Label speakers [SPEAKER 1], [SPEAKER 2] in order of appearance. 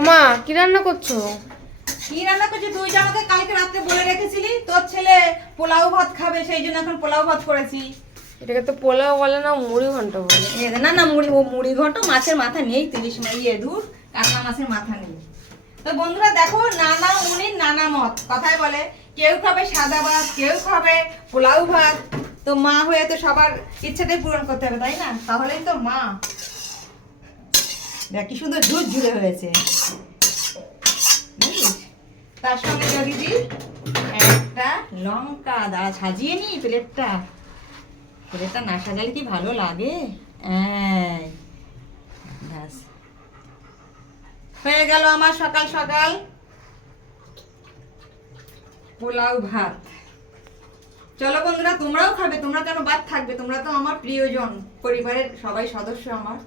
[SPEAKER 1] ও মা কি রান্না করছ?
[SPEAKER 2] কি রান্না করছি? তুই যে আমাকে কালকে রাত্রে বলে রেখেছিলি তোর ছেলে পোলাও ভাত খাবে সেই জন্য এখন পোলাও ভাত করেছি।
[SPEAKER 1] এটাকে তো পোলাও বলে না মুড়ি ঘন্ট বলে।
[SPEAKER 2] না না মুড়ি ও মুড়ি ঘন্ট মাছের মাথা নেই তিরিশ ইয়ে দূর কাতলা মাছের মাথা নেই। তো বন্ধুরা দেখো নানা মুনির নানা মত কথাই বলে কেউ খাবে সাদা ভাত কেউ খাবে পোলাও ভাত। তো মা হয়ে তো সবার ইচ্ছাটাই পূরণ করতে হবে তাই না? তাহলেই তো মা। দেখ কি সুন্দর ঝুল ঝুলে হয়েছে? তার সঙ্গে যদি একটা লঙ্কা দাঁড়া সাজিয়ে নি প্লেটটা। প্লেটটা না সাজালে কি ভালো লাগে? হয়ে গেল আমার সকাল সকাল। পোলাও ভাত। চলো বন্ধুরা, তোমরাও খাবে, তোমরা কেন বাদ থাকবে? তোমরা তো আমার প্রিয়জন, পরিবারের সবাই সদস্য আমার।